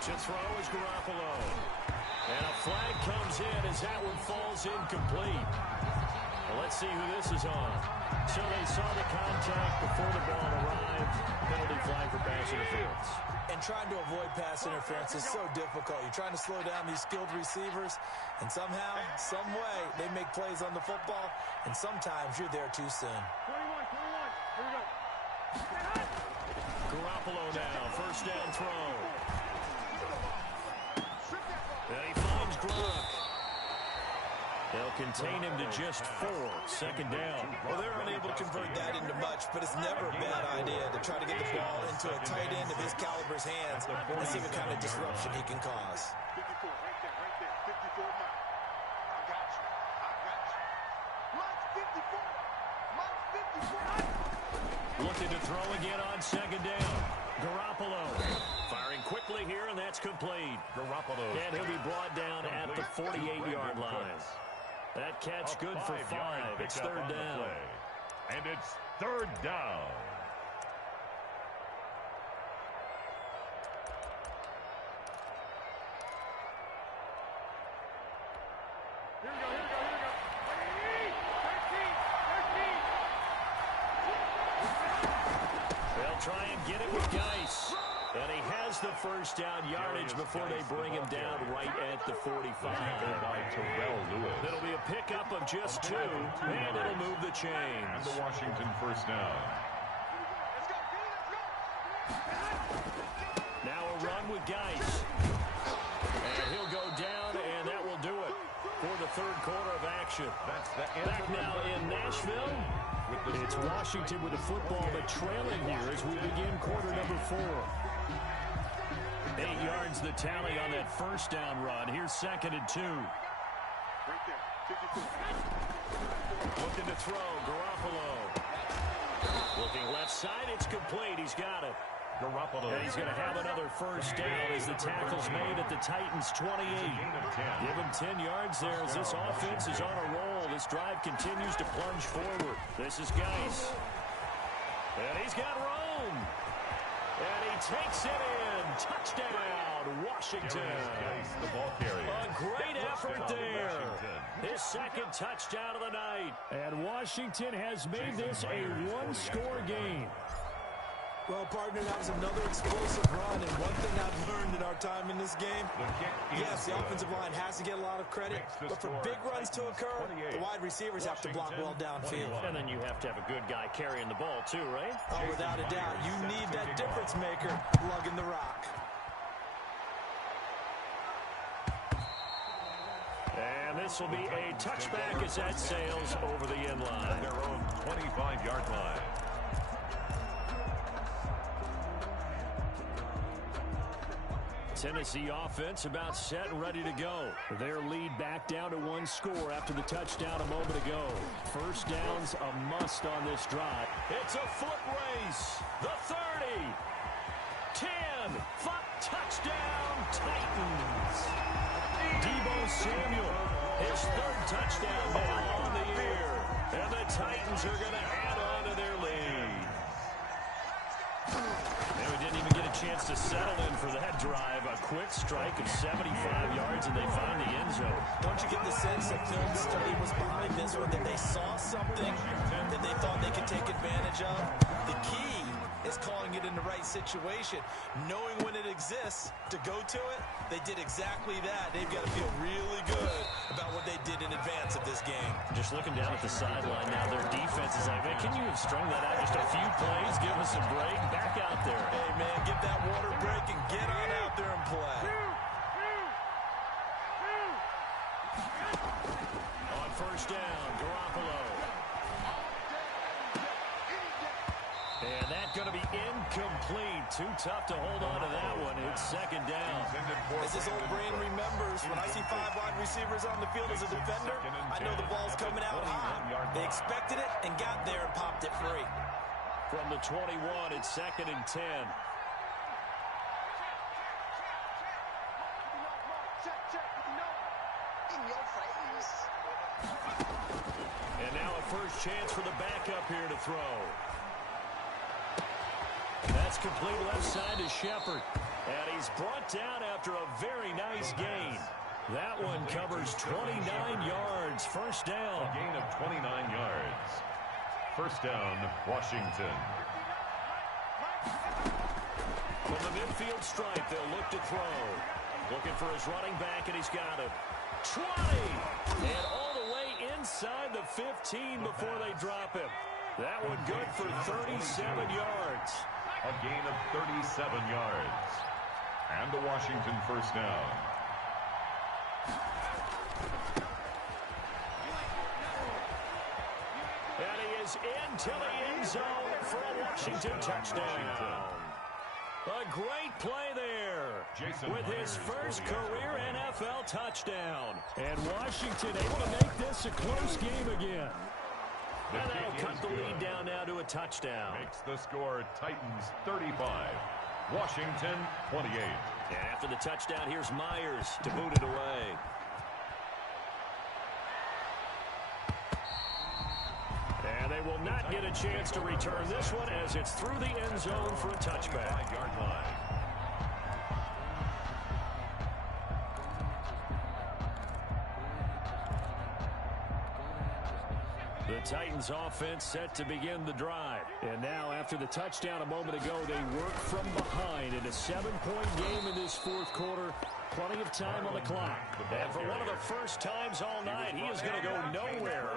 To throw is Garoppolo. And a flag comes in as that one falls incomplete. Well, let's see who this is on. So they saw the contact before the ball arrived. Penalty flag for pass interference. And trying to avoid pass interference is so difficult. You're trying to slow down these skilled receivers, and somehow, some way, they make plays on the football, and sometimes you're there too soon. 21, here we go. Garoppolo now, first down throw. And he finds Gronk. They'll contain him to just 4. Second down. Well, they're unable to convert that into much, but it's never a bad idea to try to get the ball into a tight end of his caliber's hands and see what kind of disruption he can cause. 54, right there, 54 Mike. I got you. Mike's 54. Looking to throw again on second down. Garoppolo firing quickly here, and that's complete. Garoppolo. And he'll be brought down at the 48-yard line. That catch good for 5. It's third down. And it's third down. Here we go. 13. They'll try and get it with Geis. And he has the first down yardage before they bring him down right at the 45. It'll be a pickup of just 2, and it'll move the chains. And the Washington first down. Now a run with Geis. And he'll go down, and that will do it for the third quarter of action. Back now in Nashville. It's Washington with the football, but trailing here as we begin quarter number 4. 8 yards the tally on that first down run. Here's second and 2. Right there, 54. Looking to throw, Garoppolo. Looking left side, it's complete. He's got it. Garoppolo. And he's going to have another first down as the tackle's made at the Titans' 28. Give him 10 yards there as this offense is on a roll. This drive continues to plunge forward. This is Geis. And he's got Rome. And he takes it in. touchdown, Washington. The ball carrier. A great effort there. His second touchdown of the night. And Washington has made this a one-score game. Well, partner, that was another explosive run, and one thing I've learned in our time in this game, yes, the offensive line has to get a lot of credit, but for big runs to occur, the wide receivers have to block well downfield. And then you have to have a good guy carrying the ball too, right? Oh, without a doubt. You need that difference maker lugging the rock. And this will be a touchback as that sails over the end line. Their own 25-yard line. Tennessee offense about set and ready to go. Their lead back down to one score after the touchdown a moment ago. First down's a must on this drive. It's a foot race. The 30. 10. 5. Touchdown, Titans. Deebo Samuel, his third touchdown now on the year. And the Titans are going to add on to their lead. And we didn't even get a chance to settle in for that drive. A quick strike of 75 yards, and they find the end zone. Don't you get the sense that film study was behind this one, that they saw something that they thought they could take advantage of? The key is calling it in the right situation, knowing when it exists to go to it. They did exactly that. They've got to feel really good about what they did in advance of this game. Just looking down at the sideline now, their defense is like, man, can you have strung that out just a few plays, give us a break, back out there. Hey, man, get that water break and get on out there and play. On first down, Garoppolo. And that's going to be incomplete. Too tough to hold on to that one. It's second down. As his old brain remembers, when I see 5 wide receivers on the field as a defender, I know the ball's coming out hot. They expected it and got there and popped it free. From the 21, it's second and 10. And now a first chance for the backup here to throw. That's complete left side to Shepard. And he's brought down after a very nice gain. That one covers 29 yards. First down. A gain of 29 yards. First down, Washington. From the midfield stripe, they'll look to throw. Looking for his running back, and he's got him. 20! And all the way inside the 15 before they drop him. That one good for 37 yards. A gain of 37 yards. And the Washington first down. And he is into the end zone for a Washington touchdown. A great play there with his first career NFL touchdown. And Washington able to make this a close game again. And that'll cut the lead down now to a touchdown. Makes the score Titans 35. Washington 28. And after the touchdown, here's Myers to boot it away. And they will not get a chance to return this one as it's through the end zone for a touchback. 5-yard line. The Titans offense set to begin the drive. And now after the touchdown a moment ago, they work from behind in a 7-point game in this fourth quarter. Plenty of time on the clock. And for one of the first times all night, he is going to go nowhere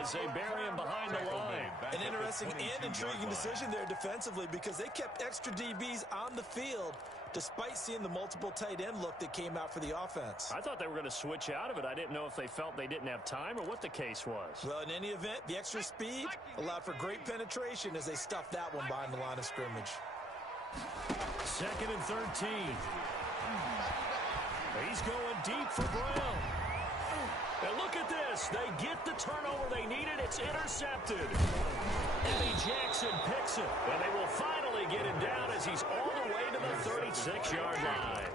as they bury him behind the line. An interesting and intriguing decision there defensively because they kept extra DBs on the field despite seeing the multiple tight end look that came out for the offense. I thought they were going to switch out of it. I didn't know if they felt they didn't have time or what the case was. Well, in any event, the extra speed allowed for great penetration as they stuffed that one behind the line of scrimmage. Second and 13. He's going deep for Brown. And look at this. They get the turnover they needed. It's intercepted. Eddie Jackson picks it. And they will finally get him down as he's all the way to the 36-yard line.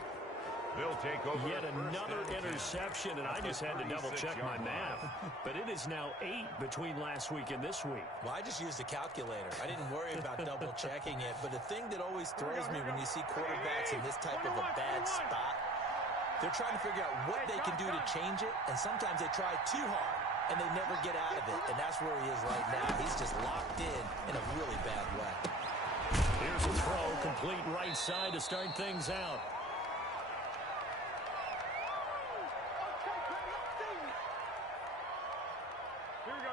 They'll take over. Yet another interception, and I just had to double-check my math. But it is now 8 between last week and this week. Well, I just used a calculator. I didn't worry about double-checking it. But the thing that always throws me when you see quarterbacks in this type of a bad spot, they're trying to figure out what they can do to change it, and sometimes they try too hard, and they never get out of it. And that's where he is right now. He's just locked in a really bad way. Here's a throw, complete right side to start things out.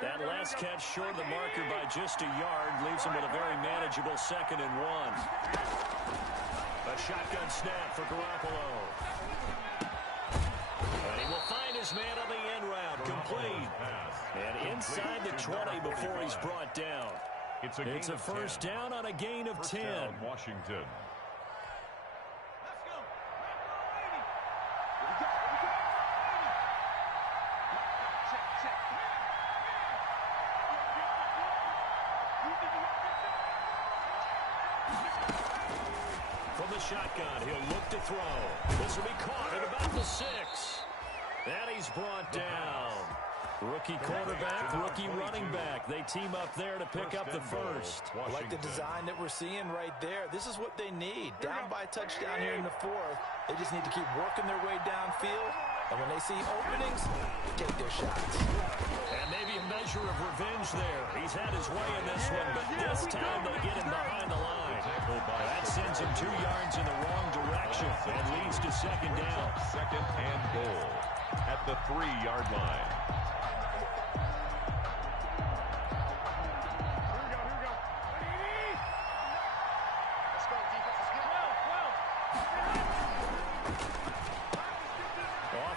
That last catch short of the marker by just a yard leaves him with a very manageable 2nd and 1. A shotgun snap for Garoppolo. And he will find his man on the end route, complete. And inside the 20 before he's brought down. It's a first down on a gain of 10. Washington. From the shotgun, he'll look to throw. This will be caught at about the 6. And he's brought down. Rookie quarterback, rookie running back. They team up there to pick up the first. I like the design that we're seeing right there. This is what they need. Down by a touchdown here in the 4th. They just need to keep working their way downfield. And when they see openings, take their shots. And maybe a measure of revenge there. He's had his way in this one, but this time they get him behind the line. That sends him 2 yards in the wrong direction and leads to 2nd down. 2nd and goal at the 3-yard line.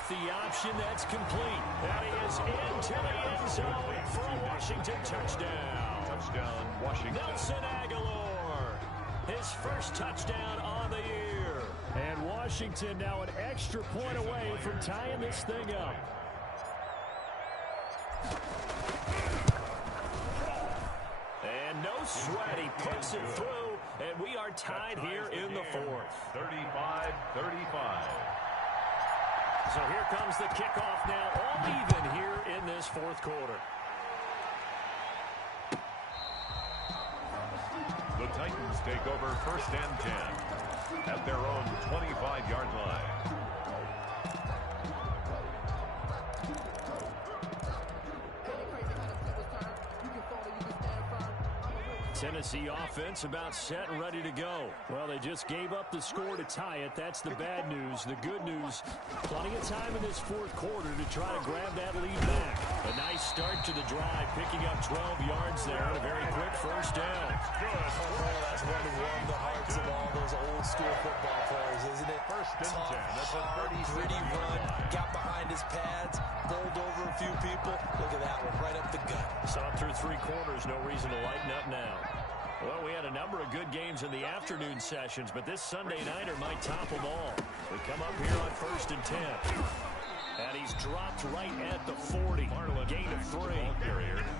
The option that's complete. That is into the end zone for a Washington touchdown. Touchdown, Washington. Nelson Aguilar, his first touchdown on the year. And Washington now an extra point away from tying this thing up. And no sweat, he puts it through, and we are tied here in the 4th. 35-35. So here comes the kickoff now, all even here in this 4th quarter. The Titans take over 1st and 10 at their own 25-yard line. Tennessee offense about set and ready to go. Well, they just gave up the score to tie it. That's the bad news. The good news, plenty of time in this 4th quarter to try to grab that lead back. A nice start to the drive, picking up 12 yards there and a very quick first down. That's one to warm the hearts of all those old school football players, isn't it? 1st and 10. That's a hard, gritty run, got behind his pads, bowled over a few people. Look at that one, right up the gut. Saw through 3 quarters, no reason to lighten up now. Well, we had a number of good games in the afternoon sessions, but this Sunday nighter might top them all. We come up here on 1st and 10. And he's dropped right at the 40. Gain of 3.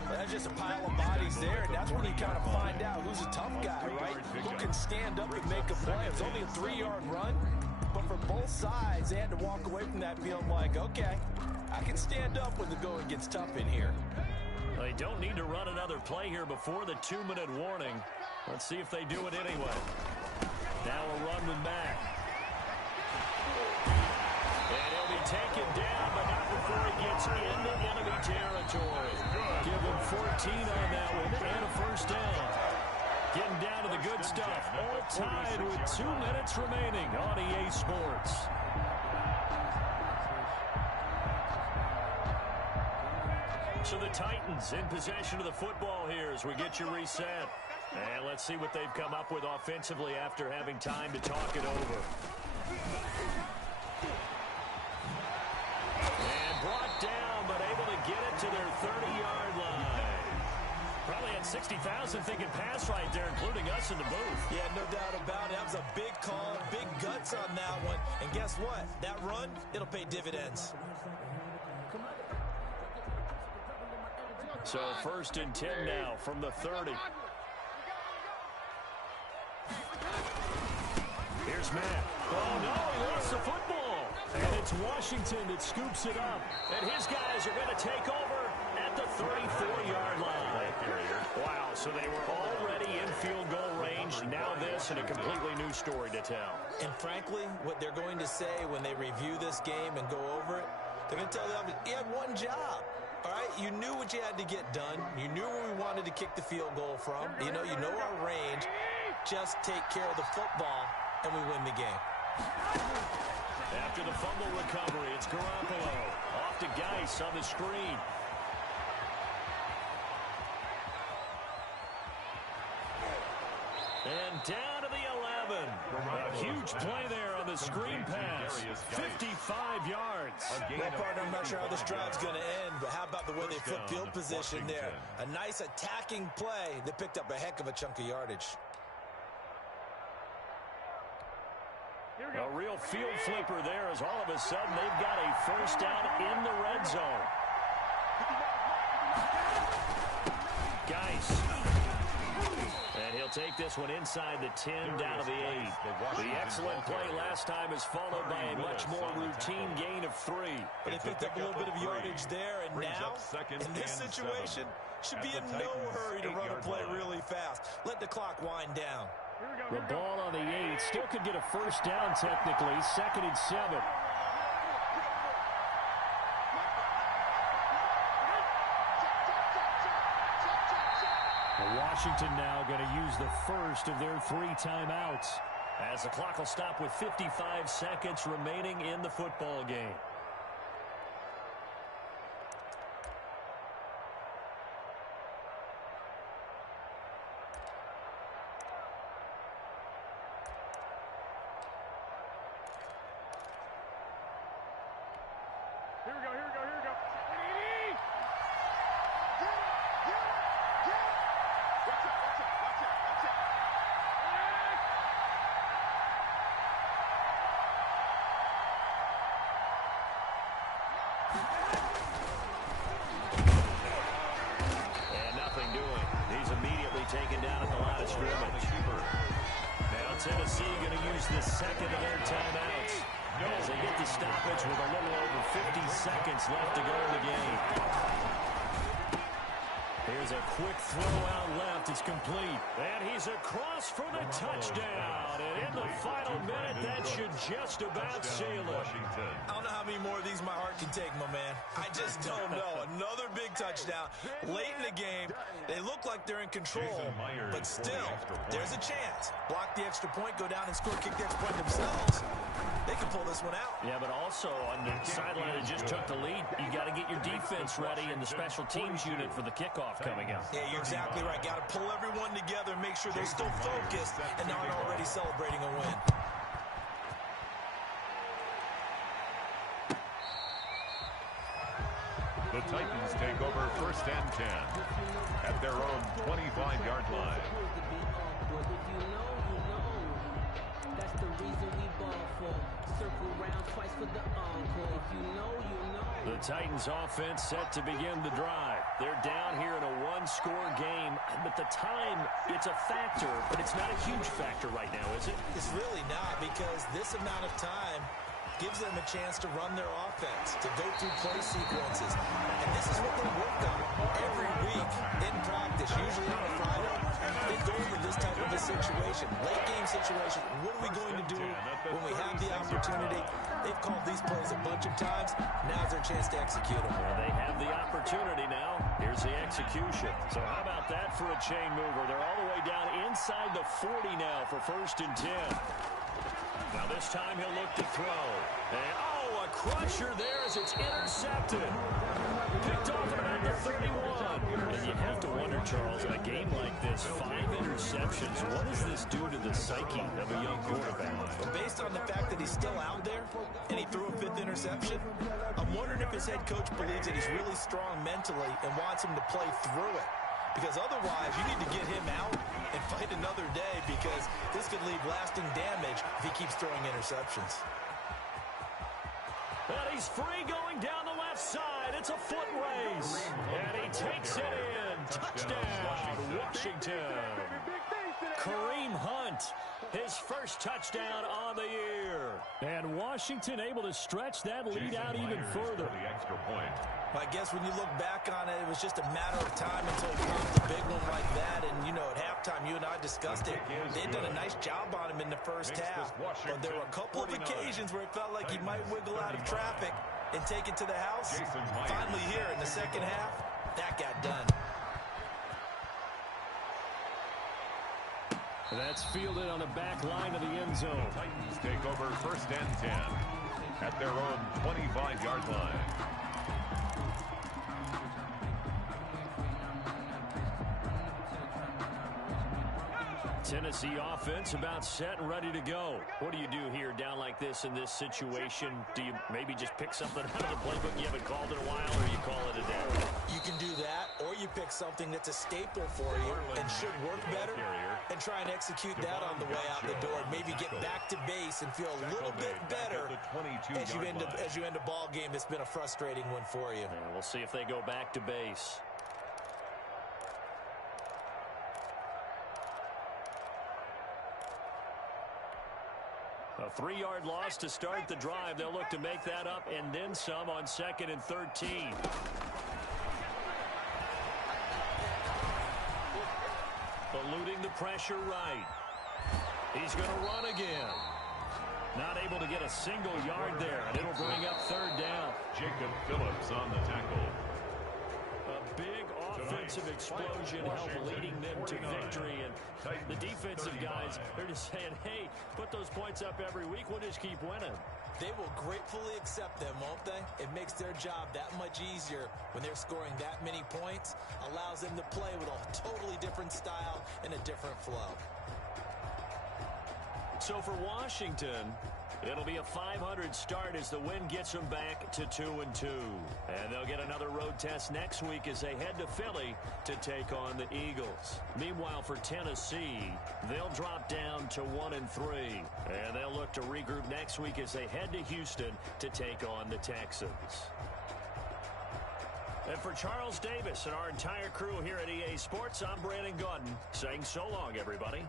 That's just a pile of bodies there, and that's when you kind of find out who's a tough guy, right? Who can stand up and make a play. It's only a 3-yard run, but for both sides, they had to walk away from that feeling like, okay, I can stand up when the going gets tough in here. They don't need to run another play here before the 2-minute warning. Let's see if they do it anyway. Now a run back. And he'll be taken down, but not before he gets into enemy territory. Give him 14 on that one and a first down. Getting down to the good stuff. All tied with 2 minutes remaining on EA Sports. So the Titans in possession of the football here as we get you reset. And let's see what they've come up with offensively after having time to talk it over. And brought down, but able to get it to their 30-yard line. Probably had 60,000 thinking pass right there, including us in the booth. Yeah, no doubt about it. That was a big call, big guts on that one. And guess what? That run, it'll pay dividends. So 1st and 10 now from the 30. Here's Matt. Oh, no, he lost the football. And it's Washington that scoops it up. And his guys are going to take over at the 34-yard line. Wow, so they were already in field goal range. Now this and a completely new story to tell. And frankly, what they're going to say when they review this game and go over it, they're going to tell them he had one job. All right, you knew what you had to get done. You knew where we wanted to kick the field goal from. You know our range. Just take care of the football, and we win the game. After the fumble recovery, it's Garoppolo. Off to Geis on the screen. And down to the 11. A huge play there on the screen pass. 55 yards. Well, partner, I'm not sure how this drive's going to end, but how about the way they flip field position there? A nice attacking play that picked up a heck of a chunk of yardage. A real field flipper there as all of a sudden they've got a first down in the red zone. Geis. And he'll take this one inside the 10 down to the 8. The excellent play last time is followed by a much more routine gain of 3. But they picked up a little bit of yardage there, and now, in this situation, should be in no hurry to run a play really fast. Let the clock wind down. The ball on the 8 still could get a first down technically. 2nd and 7. Washington now going to use the first of their 3 timeouts as the clock will stop with 55 seconds remaining in the football game. Here we go. And nothing doing. He's immediately taken down at the line of scrimmage. Now Tennessee going to use the 2nd of their timeouts as they get the stoppage with a little over 50 seconds left to go in the game. Here's a quick throw out left. It's complete. And he's across for the touchdown. And in the final minute, that should just about seal it. I don't know how many more of these my heart can take, my man. I just don't know. Another big touchdown. Late in the game, they look like they're in control. But still, there's a chance. Block the extra point, go down and score, kick the extra point themselves. They can pull this one out. Yeah, but also on the sideline that just took the lead, you got to get your defense ready and the special teams unit for the kickoff coming up. Yeah, you're exactly right. Got to pull everyone together and make sure they're still focused and aren't already celebrating a win. The Titans take over 1st and 10 at their own 25-yard line. That's the reason we ball for. Circle round twice for the encore. If you know, you know. The Titans offense set to begin the drive. They're down here in a 1-score game, but the time, it's a factor, but it's not a huge factor right now, is it? It's really not, because this amount of time gives them a chance to run their offense, to go through play sequences. And this is what they work on every week in practice, usually on a Friday. They go over this type of a situation, late game situation. What are we going to do when we have the opportunity? They've called these plays a bunch of times. Now's their chance to execute them. Well, they have the opportunity now. Here's the execution. So how about that for a chain mover? They're all the way down inside the 40 now for 1st and 10. Now this time he'll look to throw. And, oh, a crusher there as it's intercepted. Picked off at about the 31. And you have to wonder, Charles, in a game like this, 5 interceptions, what does this do to the psyche of a young quarterback? Well, based on the fact that he's still out there and he threw a 5th interception, I'm wondering if his head coach believes that he's really strong mentally and wants him to play through it. Because otherwise, you need to get him out and fight another day, because this could leave lasting damage if he keeps throwing interceptions. And he's free going down the left side. It's a foot race. And he takes it in. Touchdown, Washington. Kareem Hunt his first touchdown on the year. And Washington able to stretch that lead out even further. The extra point. I guess when you look back on it, it was just a matter of time until it comes a big one like that. And, you know, at halftime, you and I discussed it. They'd done a nice job on him in the first half. But there were a couple of occasions where it felt like he might wiggle out of traffic and take it to the house. Finally here in the second half, that got done. That's fielded on the back line of the end zone. Titans take over 1st and 10 at their own 25-yard line. Tennessee offense about set and ready to go. What do you do here down like this in this situation? Do you maybe just pick something out of the playbook you haven't called in a while, or you call it a day? You can do that, or you pick something that's a staple for you and should work better and try and execute that on the way out the door. Maybe get back to base and feel a little bit better as you end a ball game that's been a frustrating one for you. And we'll see if they go back to base. A 3-yard loss to start the drive. They'll look to make that up and then some on 2nd and 13. Eluding the pressure right. He's going to run again. Not able to get a single yard there, and it'll bring up 3rd down. Jacob Phillips on the tackle. A big offensive explosion helped leading them to victory. And the defensive guys, they're just saying, hey, put those points up every week. We'll just keep winning. They will gratefully accept them, won't they? It makes their job that much easier when they're scoring that many points. Allows them to play with a totally different style and a different flow. So for Washington, it'll be a 500 start as the win gets them back to 2-2. And they'll get another road test next week as they head to Philly to take on the Eagles. Meanwhile, for Tennessee, they'll drop down to 1-3. And they'll look to regroup next week as they head to Houston to take on the Texans. And for Charles Davis and our entire crew here at EA Sports, I'm Brandon Gaudin saying so long, everybody.